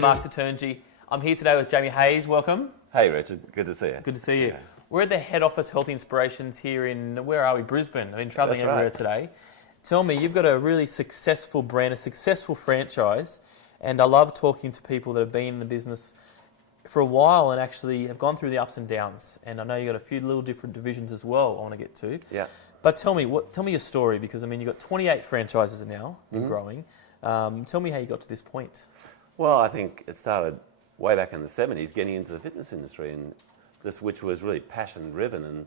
Mark Saturgi. I'm here today with Jamie Hayes. Welcome. Hey Richard, good to see you. Good to see you. Yeah. We're at the head office Healthy Inspirations here in, where are we, Brisbane. I've been travelling everywhere today. Tell me, you've got a really successful brand, a successful franchise, and I love talking to people that have been in the business for a while and actually have gone through the ups and downs. And I know you've got a few little different divisions as well I want to get to. Yeah. But tell me your story, because I mean, you've got 28 franchises now and growing. Tell me how you got to this point. Well, I think it started way back in the 70s, getting into the fitness industry, and just which was really passion driven, and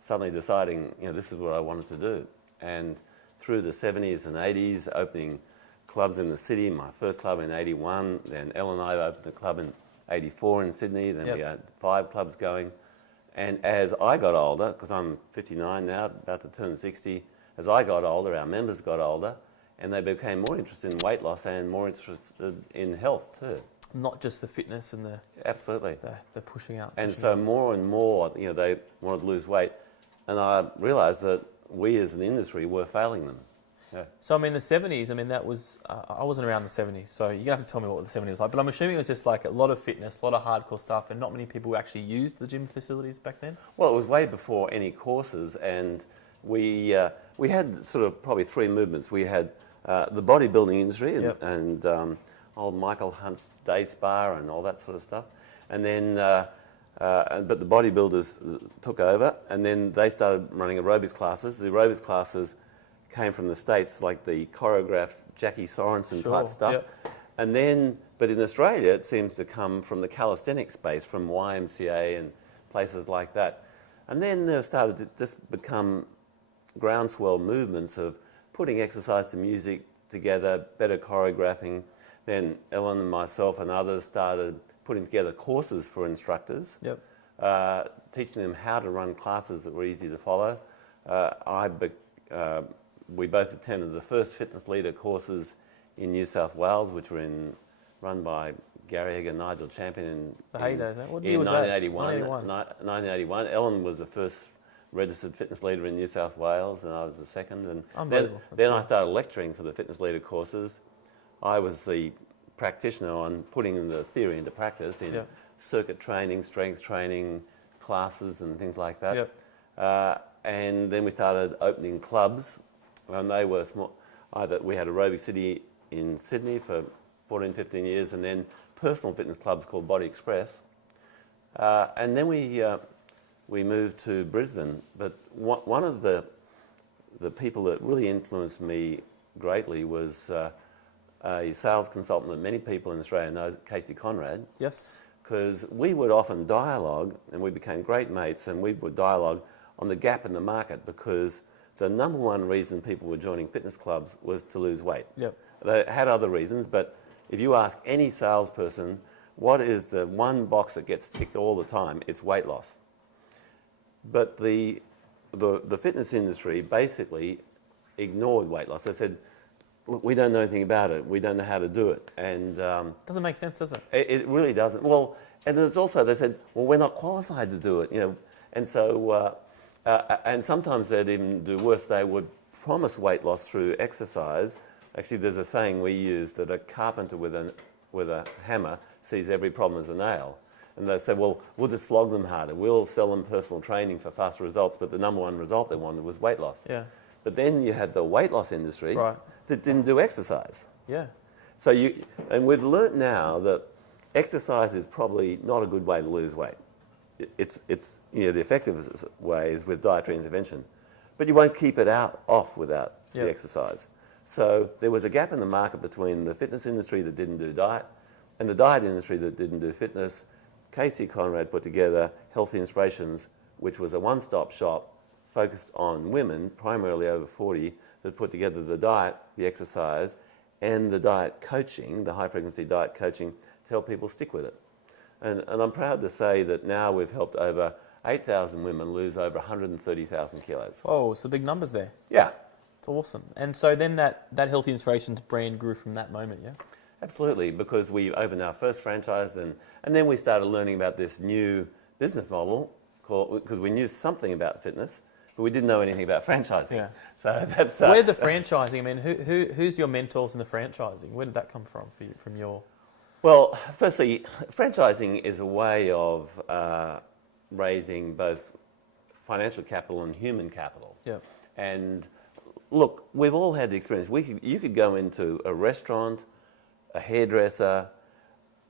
suddenly deciding, this is what I wanted to do. And through the 70s and 80s, opening clubs in the city, my first club in 81, then Elle and I opened a club in 84 in Sydney, then we had 5 clubs going. And as I got older, because I'm 59 now, about to turn 60, as I got older, our members got older, and they became more interested in weight loss and more interested in health too. Not just the fitness and the absolutely the pushing out. And so more and more, they wanted to lose weight, and I realised that we as an industry were failing them. Yeah. So I mean, the 70s. I mean, that was I wasn't around the 70s, so you're gonna have to tell me what the 70s was like. But I'm assuming it was just like a lot of fitness, a lot of hardcore stuff, and not many people actually used the gym facilities back then. Well, it was way before any courses, and we had sort of probably 3 movements. We had the bodybuilding industry and old Michael Hunt's Day Spa and all that sort of stuff. And then, but the bodybuilders took over, and then they started running aerobics classes. The aerobics classes came from the States, like the choreographed Jackie Sorensen type stuff. Yep. And then, but in Australia, it seems to come from the calisthenic space, from YMCA and places like that. And then there started to just become groundswell movements of putting exercise to music together, better choreographing. Then Ellen and myself and others started putting together courses for instructors, teaching them how to run classes that were easy to follow. We both attended the first fitness leader courses in New South Wales, which were run by Gary Egg and Nigel Champion in 1981. Ellen was the first registered fitness leader in New South Wales, and I was the second. And then I started lecturing for the fitness leader courses. I was the practitioner on putting the theory into practice in circuit training, strength training, classes and things like that. And then we started opening clubs, and they were small. We had Aerobic City in Sydney for 14, 15 years, and then personal fitness clubs called Body Express. And then we moved to Brisbane. But one of the people that really influenced me greatly was a sales consultant that many people in Australia know, Casey Conrad. Yes. Because we would often dialogue, and we became great mates, and we would dialogue on the gap in the market, because the number one reason people were joining fitness clubs was to lose weight. Yep. They had other reasons, but if you ask any salesperson, what is the one box that gets ticked all the time? It's weight loss. But the fitness industry basically ignored weight loss. They said, look, we don't know anything about it. We don't know how to do it. And doesn't make sense, does it? It really doesn't. Well, and there's also, they said, well, we're not qualified to do it, And so, and sometimes they'd even do worse. They would promise weight loss through exercise. Actually, there's a saying we use that a carpenter with a hammer sees every problem as a nail. And they said, well, we'll just flog them harder. We'll sell them personal training for faster results. But the number one result they wanted was weight loss. Yeah. But then you had the weight loss industry that didn't do exercise. Yeah. So and we've learnt now that exercise is probably not a good way to lose weight. It's the effective way is with dietary intervention, but you won't keep it off without the exercise. So there was a gap in the market between the fitness industry that didn't do diet and the diet industry that didn't do fitness. Casey Conrad put together Healthy Inspirations, which was a one-stop shop focused on women, primarily over 40, that put together the diet, the exercise, and the diet coaching, the high-frequency diet coaching, to help people stick with it. And I'm proud to say that now we've helped over 8,000 women lose over 130,000 kilos. Oh, so big numbers there. Yeah. It's awesome. And so then that Healthy Inspirations brand grew from that moment, yeah? Absolutely, because we opened our first franchise, and then we started learning about this new business model, because we knew something about fitness, but we didn't know anything about franchising. Yeah. So that's where did the franchising? I mean, who's your mentors in the franchising? Where did that come from for you, from your? Well, firstly, franchising is a way of raising both financial capital and human capital. Yeah. And look, we've all had the experience. You could go into a restaurant, a hairdresser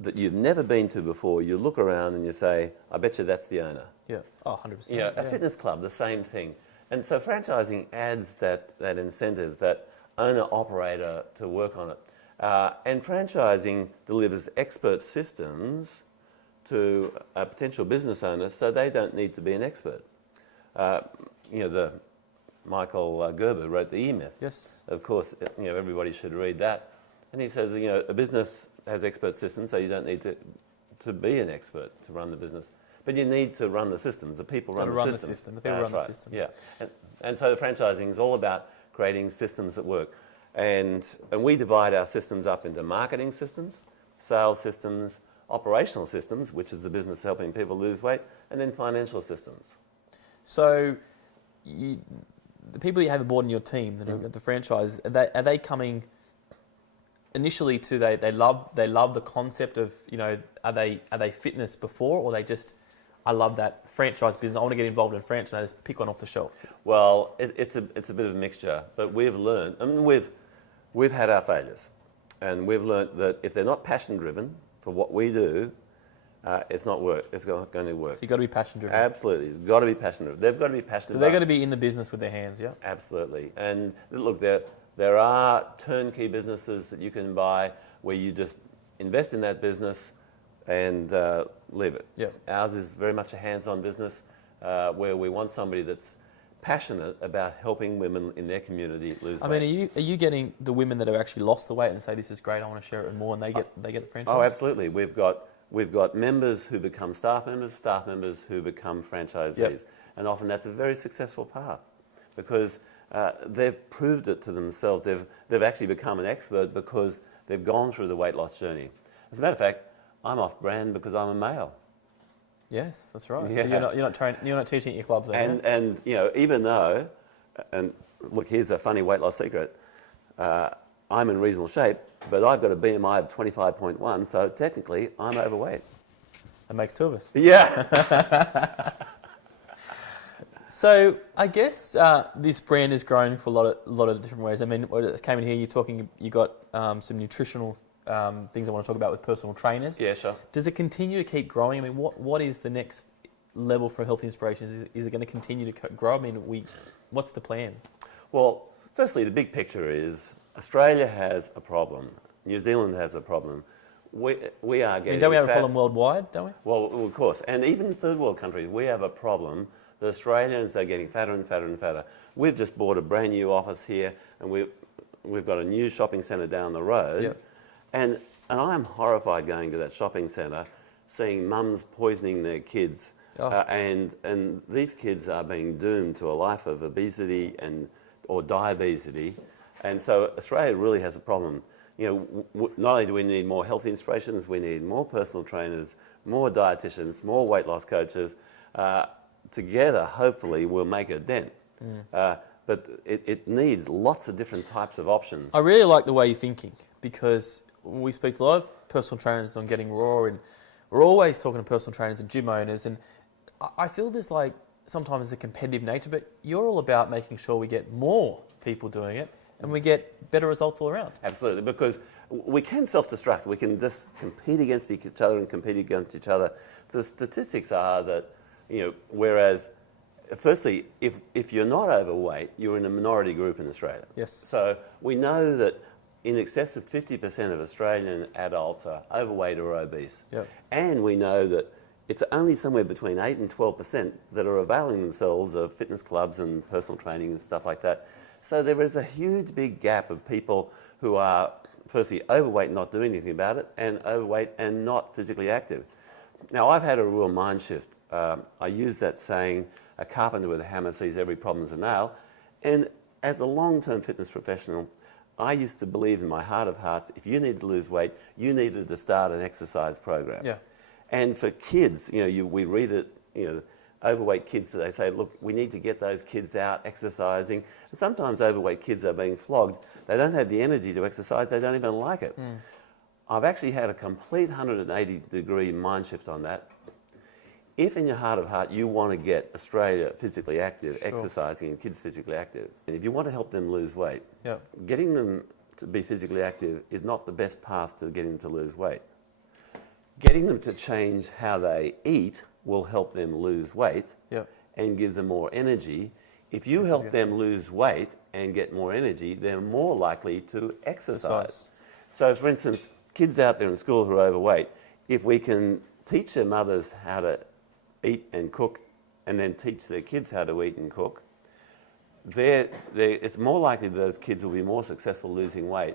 that you've never been to before. You look around and you say, I bet you that's the owner. Yeah, 100%. You know, a fitness club, the same thing. And so franchising adds that incentive, that owner-operator to work on it. And franchising delivers expert systems to a potential business owner so they don't need to be an expert. Michael Gerber wrote the E-Myth. Yes. Of course, everybody should read that. And he says, a business has expert systems, so you don't need to be an expert to run the business. But you need to run the systems. The people run the system. The people run the systems. Yeah. And so franchising is all about creating systems that work. And we divide our systems up into marketing systems, sales systems, operational systems, which is the business helping people lose weight, and then financial systems. So the people you have aboard in your team that are at the franchise, are they coming initially to they love the concept of, are they fitness before, or they just, I love that franchise business, I want to get involved in franchise, pick one off the shelf? Well, it's a bit of a mixture, but we've learned, we've had our failures, and we've learned that if they're not passion driven for what we do, it's not going to work. So you've got to be passion driven. Absolutely, it's got to be passion driven. They've got to be passionate. So they've got to be in the business with their hands, yeah? Absolutely. And look, there are turnkey businesses that you can buy where you just invest in that business and leave it. Yeah. Ours is very much a hands-on business where we want somebody that's passionate about helping women in their community lose weight. I mean, are you getting the women that have actually lost the weight and say, this is great, I want to share it with more, and they get the franchise? Oh, absolutely. We've got members who become staff members who become franchisees. Yep. And often that's a very successful path because they've proved it to themselves. They've actually become an expert because they've gone through the weight loss journey. As a matter of fact, I'm off brand because I'm a male. Yes, that's right. Yeah. So you're not teaching at your clubs, and even though, and look, here's a funny weight loss secret. I'm in reasonable shape, but I've got a BMI of 25.1, so technically I'm overweight. That makes two of us. Yeah. So I guess this brand is growing for a lot of different ways. I mean, it came in here, you got some nutritional things I want to talk about with personal trainers. Yeah, sure. Does it continue to keep growing? I mean, what is the next level for Healthy Inspirations? Is it going to continue to grow? I mean, what's the plan? Well, firstly, the big picture is Australia has a problem. New Zealand has a problem. We are getting don't we have a problem worldwide, don't we? Well, of course. And even in third world countries, we have a problem. The Australians are getting fatter and fatter and fatter. We've just bought a brand new office here, and we've got a new shopping centre down the road. Yep. And I'm horrified going to that shopping centre, seeing mums poisoning their kids. Oh. And these kids are being doomed to a life of obesity or diabetes. And so Australia really has a problem. Not only do we need more Healthy Inspirations, we need more personal trainers, more dietitians, more weight loss coaches. Together, hopefully, we'll make a dent. But it needs lots of different types of options. I really like the way you're thinking, because we speak to a lot of personal trainers on Getting Raw, and we're always talking to personal trainers and gym owners, and I feel there's sometimes a competitive nature, but you're all about making sure we get more people doing it and we get better results all around. Absolutely, because we can self-destruct. We can just compete against each other and compete against each other. The statistics are that, whereas, firstly, if you're not overweight, you're in a minority group in Australia. Yes. So we know that in excess of 50% of Australian adults are overweight or obese. Yep. And we know that it's only somewhere between 8 and 12% that are availing themselves of fitness clubs and personal training and stuff like that. So there is a huge big gap of people who are, firstly, overweight and not doing anything about it, and overweight and not physically active. Now, I've had a real mind shift. I use that saying, a carpenter with a hammer sees every problem as a nail. And as a long-term fitness professional, I used to believe in my heart of hearts, if you need to lose weight, you needed to start an exercise program. Yeah. And for kids, we read it, overweight kids, they say, look, we need to get those kids out exercising. And sometimes overweight kids are being flogged. They don't have the energy to exercise. They don't even like it. I've actually had a complete 180-degree mind shift on that. If in your heart of heart you want to get Australia physically active, exercising and kids physically active, and if you want to help them lose weight, getting them to be physically active is not the best path to getting them to lose weight. Getting them to change how they eat will help them lose weight and give them more energy. If you help them lose weight and get more energy, they're more likely to exercise. So, for instance, kids out there in school who are overweight, if we can teach their mothers how to eat and cook and then teach their kids how to eat and cook, it's more likely that those kids will be more successful losing weight,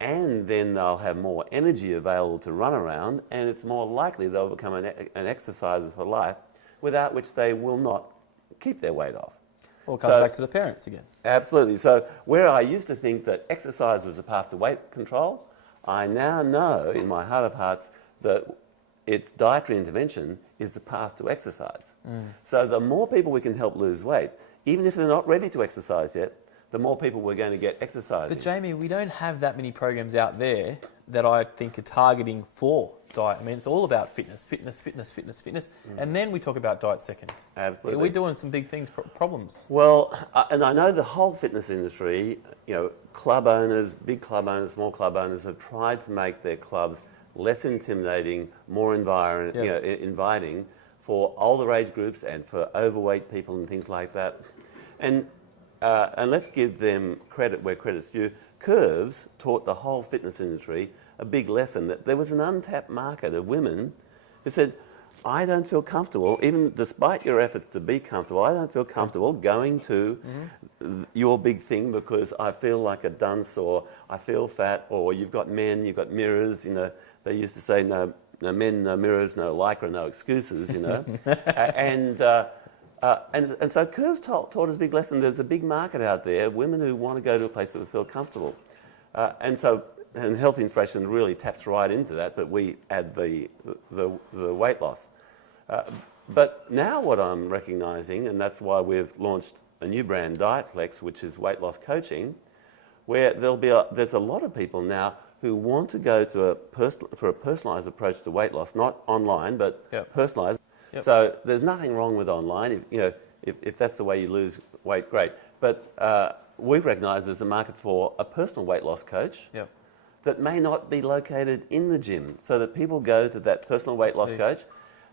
and then they'll have more energy available to run around, and it's more likely they'll become an exerciser for life, without which they will not keep their weight off. Well, it comes back to the parents again. Absolutely. So where I used to think that exercise was the path to weight control, I now know in my heart of hearts that it's dietary intervention is the path to exercise. So the more people we can help lose weight, even if they're not ready to exercise yet, the more people we're going to get exercising. But Jamie, we don't have that many programs out there that I think are targeting for diet. I mean, it's all about fitness, and then we talk about diet second. Absolutely. We're doing some big things, problems. Well, and I know the whole fitness industry, club owners, big club owners, small club owners have tried to make their clubs less intimidating, more inviting for older age groups and for overweight people and things like that. And let's give them credit where credit's due. Curves taught the whole fitness industry a big lesson that there was an untapped market of women who said, I don't feel comfortable, even despite your efforts to be comfortable, I don't feel comfortable going to your big thing because I feel like a dunce, or I feel fat, or you've got men, you've got mirrors, they used to say no men, no mirrors, no lycra, no excuses, and so Curves taught us a big lesson. There's a big market out there, women who want to go to a place that will feel comfortable. And Healthy Inspiration really taps right into that, but we add the weight loss. But now what I'm recognising, and that's why we've launched a new brand, DietFlex, which is weight loss coaching, where there's a lot of people now who want to go to for a personalised approach to weight loss, not online, but personalised. So there's nothing wrong with online. If that's the way you lose weight, great. But we've recognised there's a market for a personal weight loss coach that may not be located in the gym, so that people go to that personal weight loss coach,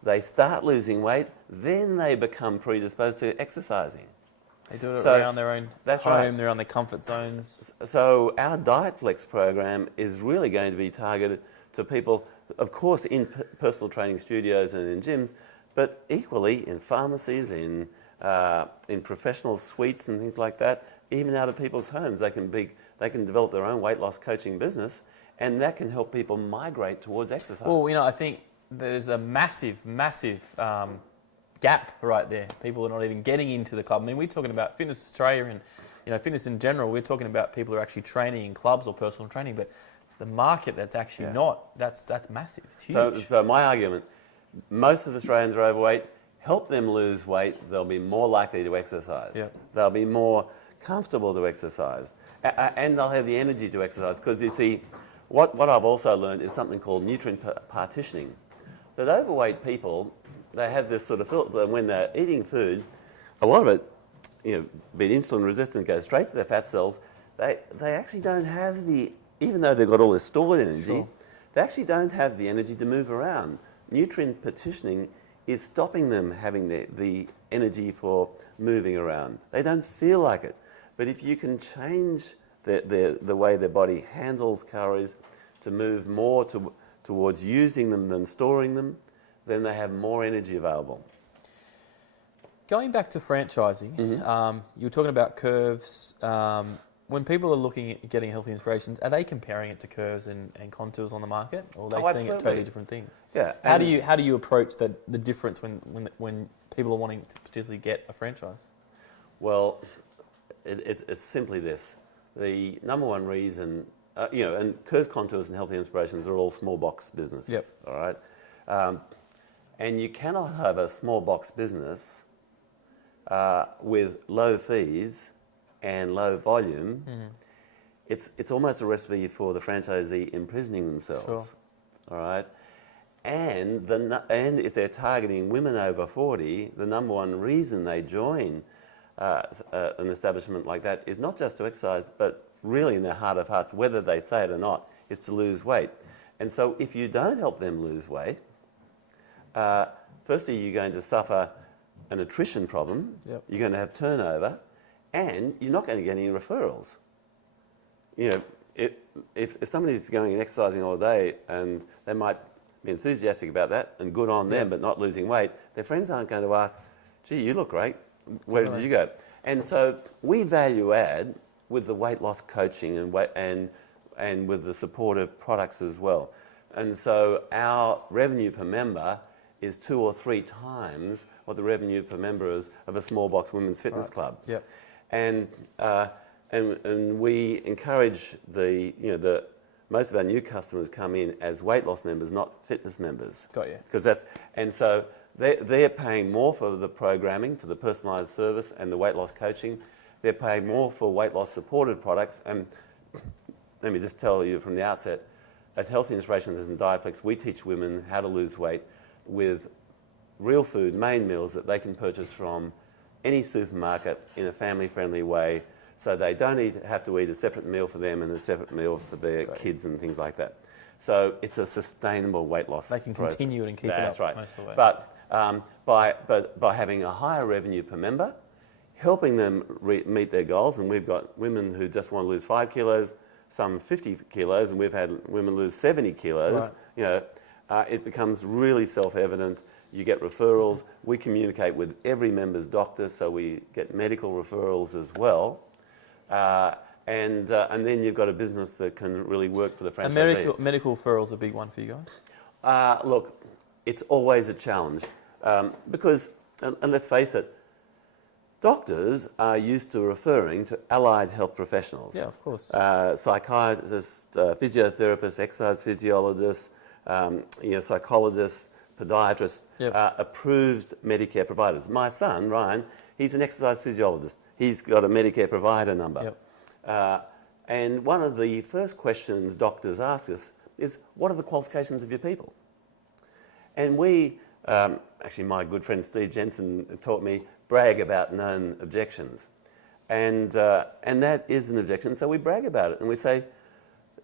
they start losing weight, then they become predisposed to exercising. They do it around their own home, they're on their comfort zones. So our DietFlex program is really going to be targeted to people, of course, in personal training studios and in gyms, but equally in pharmacies, in professional suites and things like that, even out of people's homes. They can develop their own weight loss coaching business, and that can help people migrate towards exercise. Well, I think there's a massive gap right there. People are not even getting into the club. I mean, we're talking about Fitness Australia and fitness in general. We're talking about people who are actually training in clubs or personal training, but the market that's actually not, that's massive. It's huge. So my argument, most of Australians are overweight. Help them lose weight, they'll be more likely to exercise. They'll be more comfortable to exercise, and they'll have the energy to exercise. Because you see, what I've also learned is something called nutrient partitioning. That overweight people, they have this sort of feel that when they're eating food, a lot of it, being insulin resistant, goes straight to their fat cells. They actually don't have even though they've got all this stored energy, they actually don't have the energy to move around. Nutrient partitioning is stopping them having the energy for moving around. They don't feel like it. But if you can change the way their body handles calories to move more towards using them than storing them, then they have more energy available. Going back to franchising, you were talking about Curves. When people are looking at getting Healthy Inspirations, are they comparing it to Curves and Contours on the market, or are they seeing it totally different things? Yeah. How do you approach the difference when people are wanting to particularly get a franchise? Well, it's simply this: the number one reason, and Curves, Contours, and Healthy Inspirations are all small box businesses. All right, and you cannot have a small box business with low fees and low volume it's almost a recipe for the franchisee imprisoning themselves. Sure. All right. And if they're targeting women over 40, the number one reason they join an establishment like that is not just to exercise, but really in their heart of hearts, whether they say it or not, is to lose weight. And so if you don't help them lose weight, firstly, you're going to suffer an attrition problem, Yep. you're going to have turnover, and you're not going to get any referrals. You know, if somebody's going and exercising all day and they might be enthusiastic about that and good on them, but not losing weight, their friends aren't going to ask, gee, you look great, where did you go? And so we value add with the weight loss coaching and with the supportive products as well. And so our revenue per member is 2 or 3 times what the revenue per member is of a small box women's fitness club. Yep. And we encourage most of our new customers come in as weight loss members, not fitness members. Got you. And so they're paying more for the programming, for the personalised service and the weight loss coaching. They're paying more for weight loss supported products. And let me just tell you from the outset, at Healthy Inspirations and Dietflex, we teach women how to lose weight with real food, main meals that they can purchase from any supermarket in a family-friendly way, so they don't have to eat a separate meal for them and a separate meal for their kids and things like that. So it's a sustainable weight loss They can process. continue it and keep it up. That's right. Most of the way. But by having a higher revenue per member, helping them meet their goals, and we've got women who just want to lose 5 kilos, some 50 kilos, and we've had women lose 70 kilos. Right. You know, it becomes really self-evident. You get referrals. We communicate with every member's doctor, so we get medical referrals as well. And then you've got a business that can really work for the franchisee. And medical referrals are a big one for you guys? Look, it's always a challenge because, and let's face it, doctors are used to referring to allied health professionals. Yeah, of course. Psychiatrists, physiotherapists, exercise physiologists, psychologists, podiatrists, approved Medicare providers. My son, Ryan, he's an exercise physiologist. He's got a Medicare provider number. Yep. And one of the first questions doctors ask us is, what are the qualifications of your people? And we, actually my good friend Steve Jensen taught me, brag about known objections. And that is an objection, so we brag about it. And we say,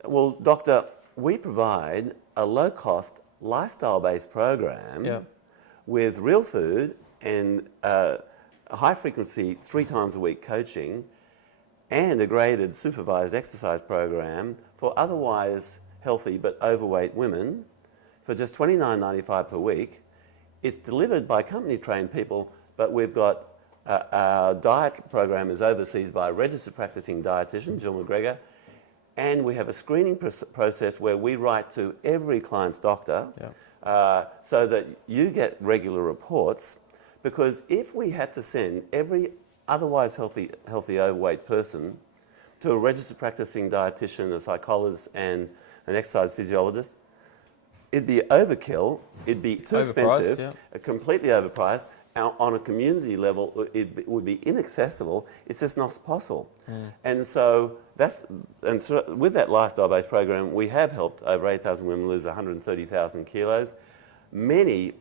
well, doctor, we provide a low-cost, lifestyle-based program with real food and high-frequency 3 times a week coaching and a graded supervised exercise program for otherwise healthy but overweight women for just $29.95 per week. It's delivered by company-trained people, but we've got our diet program is oversees by a registered practicing dietitian, Jill McGregor, and we have a screening process where we write to every client's doctor so that you get regular reports. Because if we had to send every otherwise healthy overweight person to a registered practicing dietitian, a psychologist, and an exercise physiologist, it'd be overkill, it'd be too expensive, completely overpriced. On a community level, it would be inaccessible. It's just not possible. And so with that lifestyle-based program, we have helped over 8,000 women lose 130,000 kilos. Many,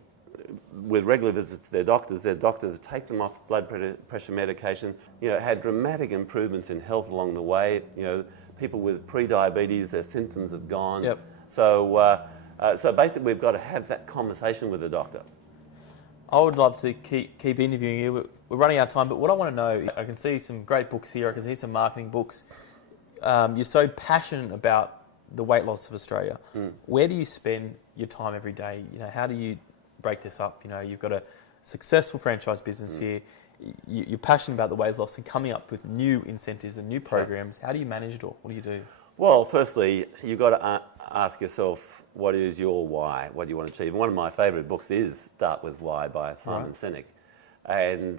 with regular visits to their doctors take them off blood pressure medication, had dramatic improvements in health along the way. People with pre-diabetes, their symptoms have gone. Yep. So basically we've got to have that conversation with the doctor. I would love to keep interviewing you. We're running out of time, but what I want to know, I can see some great books here, I can see some marketing books. You're so passionate about the weight loss of Australia. Where do you spend your time every day? How do you break this up? You've got a successful franchise business here. You're passionate about the weight loss and coming up with new incentives and new programs. How do you manage it all? What do you do? Well, firstly, you've got to ask yourself, what is your why? What do you want to achieve? And one of my favourite books is Start With Why by Simon Sinek. And,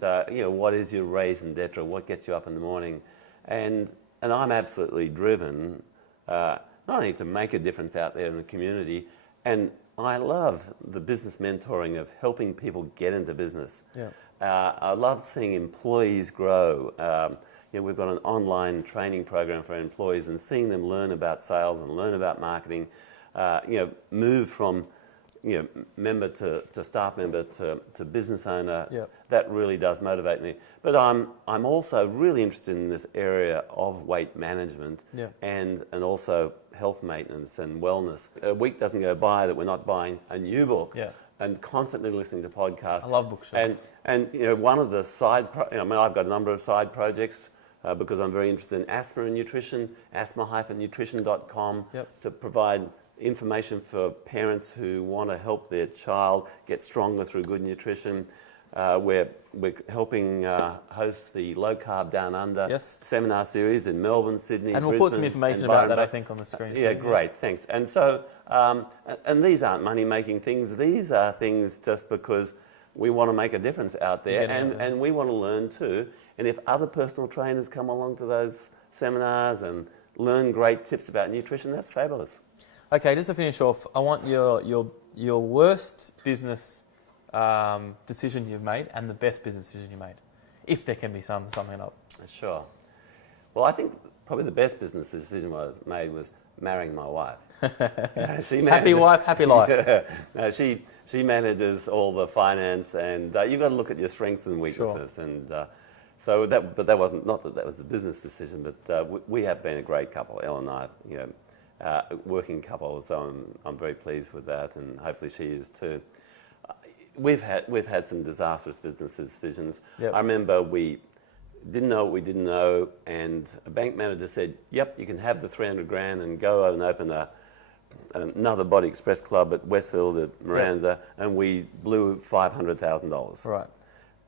what is your raison d'etre? What gets you up in the morning? And I'm absolutely driven, not only to make a difference out there in the community, and I love the business mentoring of helping people get into business. I love seeing employees grow. we've got an online training program for our employees, and seeing them learn about sales and learn about marketing, move from member to staff member to business owner, that really does motivate me. But I'm also really interested in this area of weight management and also health maintenance and wellness. A week doesn't go by that we're not buying a new book and constantly listening to podcasts. I love bookshops. And one of the I've got a number of side projects because I'm very interested in asthma and nutrition, asthma-nutrition.com, to provide information for parents who want to help their child get stronger through good nutrition. We're helping host the Low Carb Down Under seminar series in Melbourne, Sydney, and we'll Brisbane, put some information about that, I think, on the screen. Yeah, too. Great, thanks. And so, and these aren't money-making things. These are things just because we want to make a difference out there, and we want to learn too. And if other personal trainers come along to those seminars and learn great tips about nutrition, that's fabulous. Okay, just to finish off, I want your worst business decision you've made and the best business decision you made, if there can be summing up. Sure. Well, I think probably the best business decision was marrying my wife. Happy wife, happy life. No, she manages all the finance, and you've got to look at your strengths and weaknesses. Sure. And so that wasn't, not that was a business decision, but we have been a great couple, Elle and I. Working couple, so I'm very pleased with that, and hopefully she is too. We've had some disastrous business decisions. I remember we didn't know what we didn't know, and a bank manager said, "Yep, you can have the 300 grand and go and open another Body Express club at Westfield at Miranda," and we blew $500,000. Right.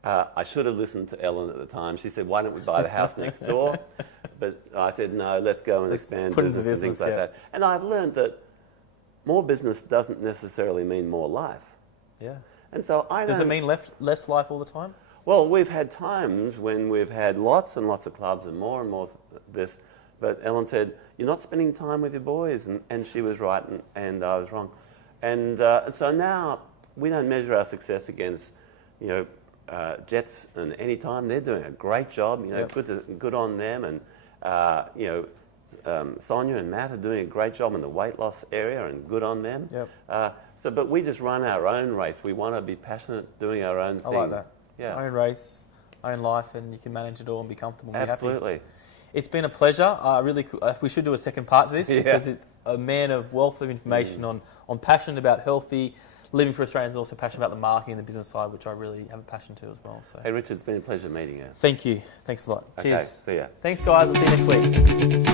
I should have listened to Ellen at the time. She said, "Why don't we buy the house next door?" But I said, "No, let's go and expand business and things like that." And I've learned that more business doesn't necessarily mean more life. Yeah. And so Does it mean less life all the time? Well, we've had times when we've had lots and lots of clubs and more this, but Ellen said, "You're not spending time with your boys," and she was right, and I was wrong. And so now we don't measure our success against, Jets and Anytime. They're doing a great job. Good on them. And Sonia and Matt are doing a great job in the weight loss area, and good on them. But we just run our own race. We want to be passionate, doing our own thing. I like that. Yeah. Own race, own life, and you can manage it all and be comfortable. And Absolutely. Be happy. It's been a pleasure. We should do a second part to this because it's a man of wealth of information on passionate about healthy living for Australians, also passionate about the marketing and the business side, which I really have a passion to as well. So. Hey, Richard, it's been a pleasure meeting you. Thank you. Thanks a lot. Okay, Cheers. See ya. Thanks, guys. I'll see you next week.